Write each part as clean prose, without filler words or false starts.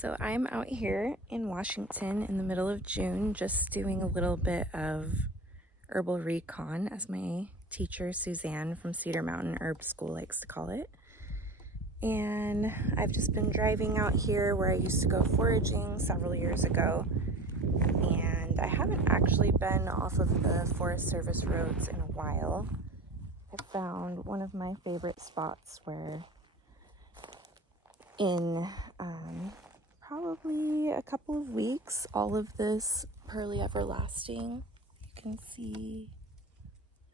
So I'm out here in Washington in the middle of June, just doing a little bit of herbal recon, as my teacher Suzanne from Cedar Mountain Herb School likes to call it. And I've just been driving out here where I used to go foraging several years ago. And I haven't actually been off of the Forest Service roads in a while. I found one of my favorite spots where in probably a couple of weeks, all of this pearly everlasting, you can see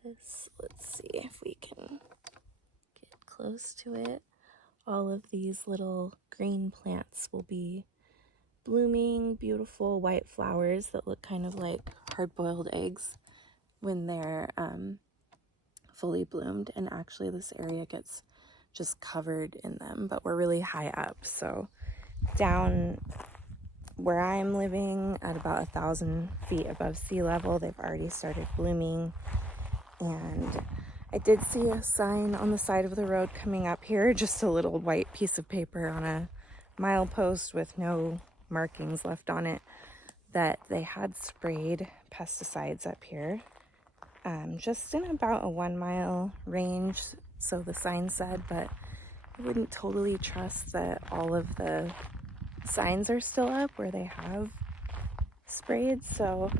this, let's see if we can get close to it. All of these little green plants will be blooming beautiful white flowers that look kind of like hard-boiled eggs when they're fully bloomed, and actually this area gets just covered in them, but we're really high up, so down where I'm living at about 1,000 feet above sea level, they've already started blooming. And I did see a sign on the side of the road coming up here, just a little white piece of paper on a milepost with no markings left on it, that they had sprayed pesticides up here, just in about a 1 mile range, so the sign said, but I wouldn't totally trust that all of the signs are still up where they have sprayed, so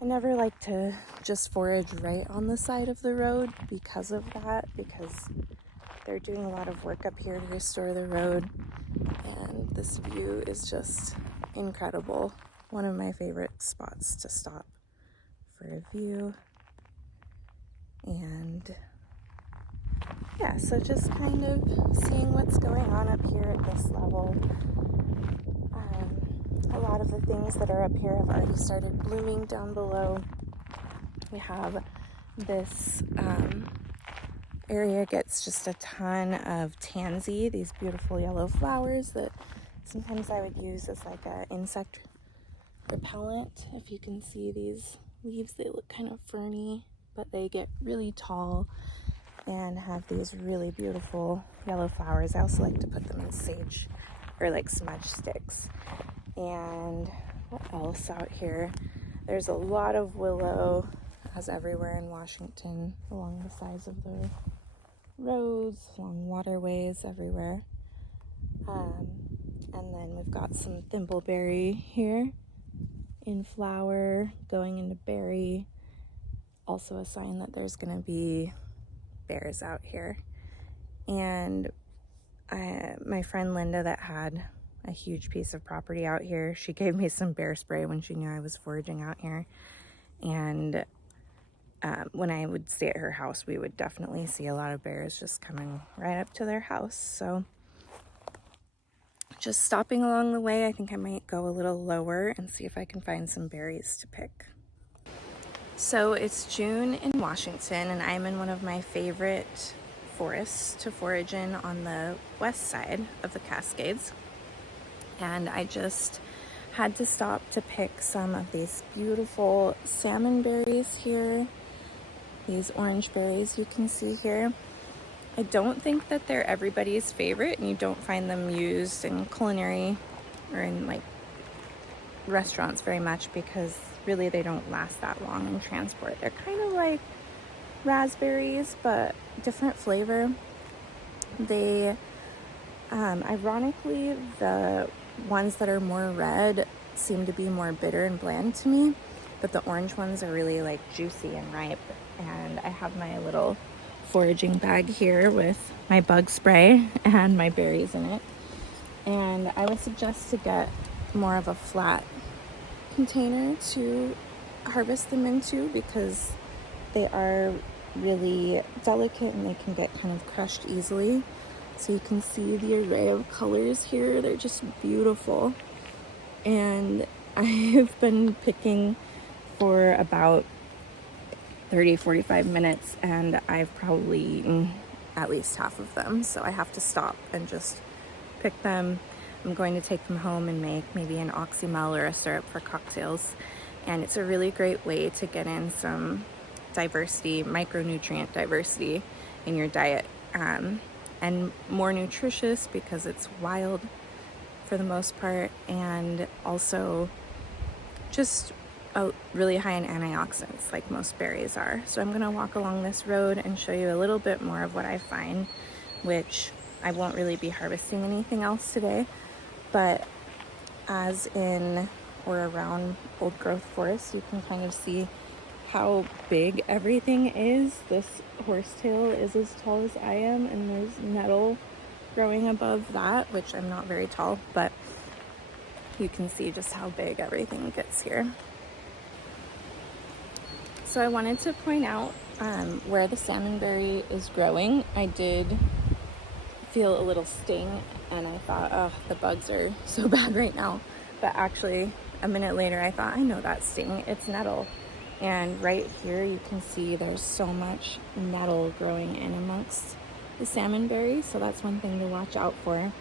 I never like to just forage right on the side of the road because of that, because they're doing a lot of work up here to restore the road, and this view is just incredible. One of my favorite spots to stop for a view. And yeah, so just kind of seeing what's going on up here at this level. A lot of the things that are up here have already started blooming down below. We have this area gets just a ton of tansy, these beautiful yellow flowers that sometimes I would use as like an insect repellent. If you can see these leaves, they look kind of ferny, but they get really tall and have these really beautiful yellow flowers. I also like to put them in sage or like smudge sticks. And what else out here? There's a lot of willow, as everywhere in Washington, along the sides of the roads, along waterways, everywhere. And then we've got some thimbleberry here in flower, going into berry. Also a sign that there's going to be bears out here. And my friend Linda that had a huge piece of property out here, she gave me some bear spray when she knew I was foraging out here. And when I would stay at her house, we would definitely see a lot of bears just coming right up to their house. So just stopping along the way, I think I might go a little lower and see if I can find some berries to pick. So it's June in Washington, and I'm in one of my favorite forests to forage in on the west side of the Cascades. And I just had to stop to pick some of these beautiful salmonberries here. These orange berries you can see here. I don't think that they're everybody's favorite, and you don't find them used in culinary or in like restaurants very much because really they don't last that long in transport. They're kind of like raspberries, but different flavor. They, ironically, the ones that are more red seem to be more bitter and bland to me, but the orange ones are really like juicy and ripe. And I have my little foraging bag here with my bug spray and my berries in it. And I would suggest to get more of a flat container to harvest them into because they are really delicate and they can get kind of crushed easily. So you can see the array of colors here. They're just beautiful. And I've been picking for about 30-45 minutes, and I've probably eaten at least half of them. So I have to stop and just pick them. I'm going to take them home and make maybe an oxymel or a syrup for cocktails. And it's a really great way to get in some diversity, micronutrient diversity in your diet. And more nutritious because it's wild for the most part, and also just really high in antioxidants like most berries are. So I'm gonna walk along this road and show you a little bit more of what I find, which I won't really be harvesting anything else today, but as in or around old growth forests, you can kind of see how big everything is. This horsetail is as tall as I am, and there's nettle growing above that, which I'm not very tall, but you can see just how big everything gets here. So I wanted to point out where the salmonberry is growing. I did feel a little sting, and I thought, oh, the bugs are so bad right now. But actually, a minute later, I thought, I know that sting, it's nettle. And right here, you can see there's so much nettle growing in amongst the salmonberry. So that's one thing to watch out for.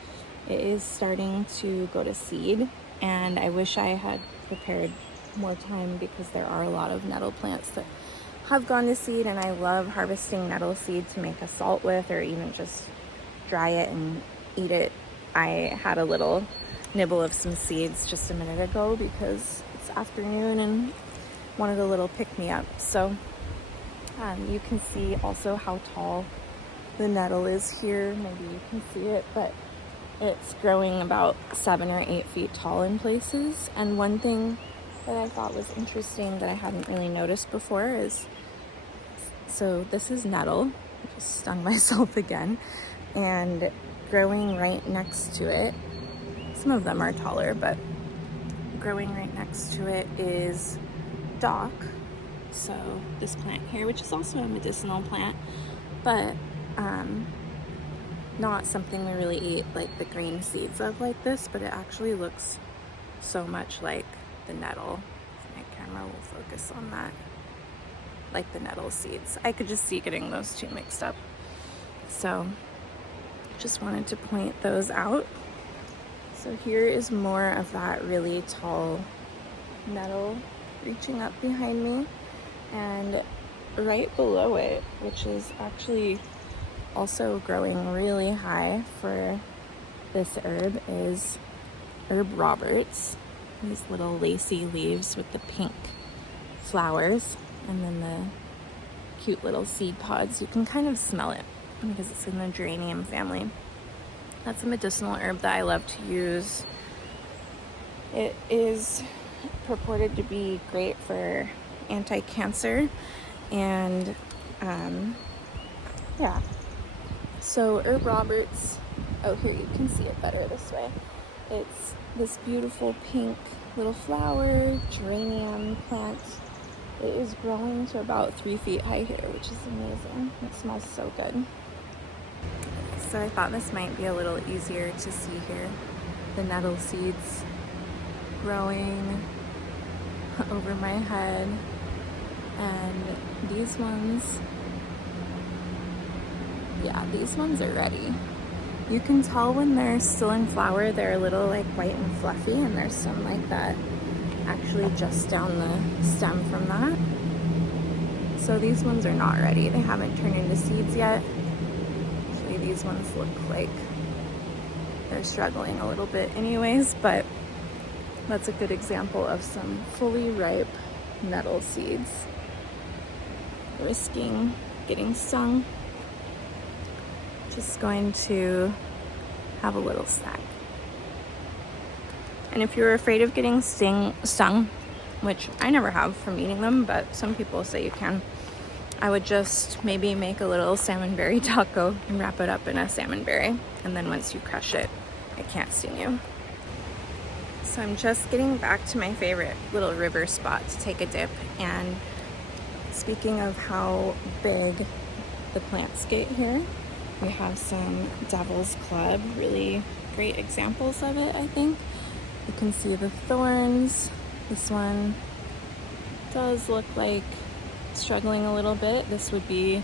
It is starting to go to seed, and I wish I had prepared more time because there are a lot of nettle plants that have gone to seed, and I love harvesting nettle seed to make a salt with, or even just dry it and eat it. I had a little nibble of some seeds just a minute ago because it's afternoon and wanted a little pick-me-up. So you can see also how tall the nettle is here. Maybe you can see it, but it's growing about 7 or 8 feet tall in places. And one thing that I thought was interesting that I hadn't really noticed before is, so this is nettle. I just stung myself again. And growing right next to it, some of them are taller, but growing right next to it is dock. So this plant here, which is also a medicinal plant, but not something we really eat like the green seeds of like this, but it actually looks so much like the nettle. My camera will focus on that, like the nettle seeds. I could just see getting those two mixed up. So just wanted to point those out. So here is more of that really tall nettle reaching up behind me, and right below it, which is actually also growing really high for this herb, is herb Roberts. These little lacy leaves with the pink flowers, and then the cute little seed pods. You can kind of smell it because it's in the geranium family. That's a medicinal herb that I love to use. It is purported to be great for anti-cancer, and yeah. So herb Roberts, oh, here you can see it better this way. It's this beautiful pink little flower geranium plant. It is growing to about 3 feet high here, which is amazing. It smells so good. So I thought this might be a little easier to see here. The nettle seeds growing over my head. And these ones, yeah, these ones are ready. You can tell when they're still in flower, they're a little like white and fluffy, and there's some like that actually just down the stem from that. So these ones are not ready. They haven't turned into seeds yet. Actually, these ones look like they're struggling a little bit anyways, but that's a good example of some fully ripe nettle seeds. Risking getting stung. Just going to have a little snack. And if you're afraid of getting stung, which I never have from eating them, but some people say you can, I would just maybe make a little salmonberry taco and wrap it up in a salmonberry. And then once you crush it, it can't sting you. So I'm just getting back to my favorite little river spot to take a dip. And speaking of how big the plants get here, we have some Devil's Club, really great examples of it, I think. You can see the thorns. This one does look like struggling a little bit. This would be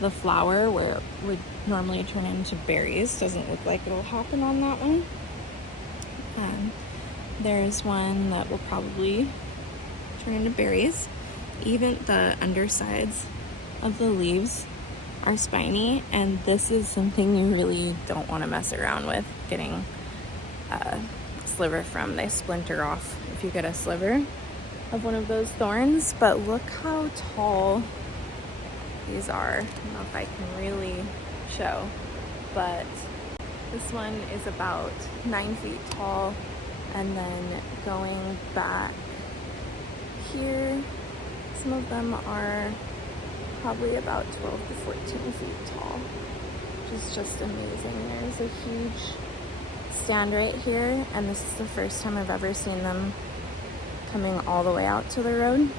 the flower where it would normally turn into berries. Doesn't look like it'll happen on that one. There's one that will probably turn into berries. Even the undersides of the leaves are spiny, and this is something you really don't want to mess around with, getting sliver from. They splinter off if you get a sliver of one of those thorns. But look how tall these are. I don't know if I can really show, but this one is about 9 feet tall, and then going back here, some of them are probably about 12 to 14 feet tall, which is just amazing. There's a huge stand right here, and this is the first time I've ever seen them coming all the way out to the road,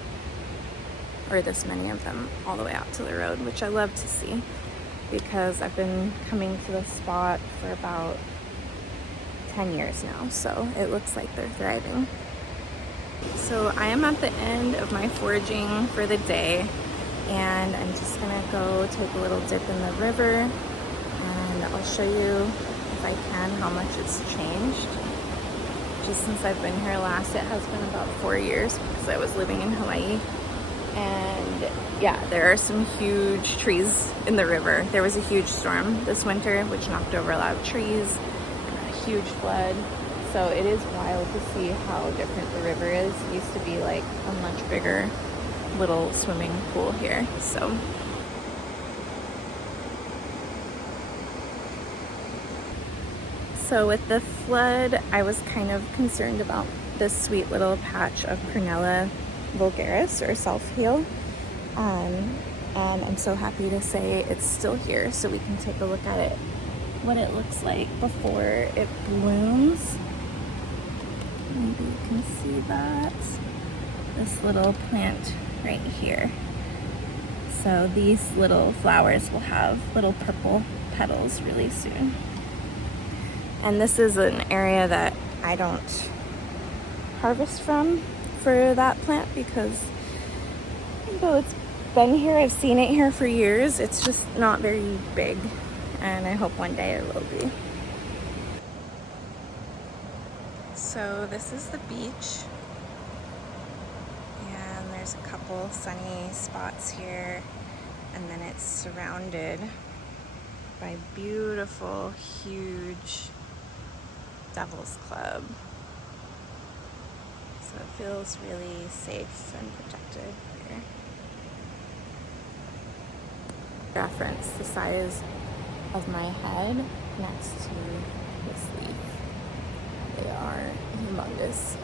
or this many of them all the way out to the road, which I love to see because I've been coming to this spot for about 10 years now, so it looks like they're thriving. So I am at the end of my foraging for the day, and I'm just gonna go take a little dip in the river, and I'll show you, if I can, how much it's changed. Just since I've been here last, it has been about 4 years because I was living in Hawaii. And yeah, there are some huge trees in the river. There was a huge storm this winter which knocked over a lot of trees and a huge flood. So it is wild to see how different the river is. It used to be like a much bigger little swimming pool here. So with the flood, I was kind of concerned about this sweet little patch of Prunella vulgaris, or self-heal, and I'm so happy to say it's still here, so we can take a look at it, what it looks like before it blooms. Maybe you can see that, this little plant right here. So these little flowers will have little purple petals really soon. And this is an area that I don't harvest from for that plant because though it's been here, I've seen it here for years, it's just not very big, and I hope one day it will be. So this is the beach, and there's a couple sunny spots here, and then it's surrounded by beautiful, huge Devil's Club. So it feels really safe and protected here. Reference the size of my head next to this leaf. They are humongous.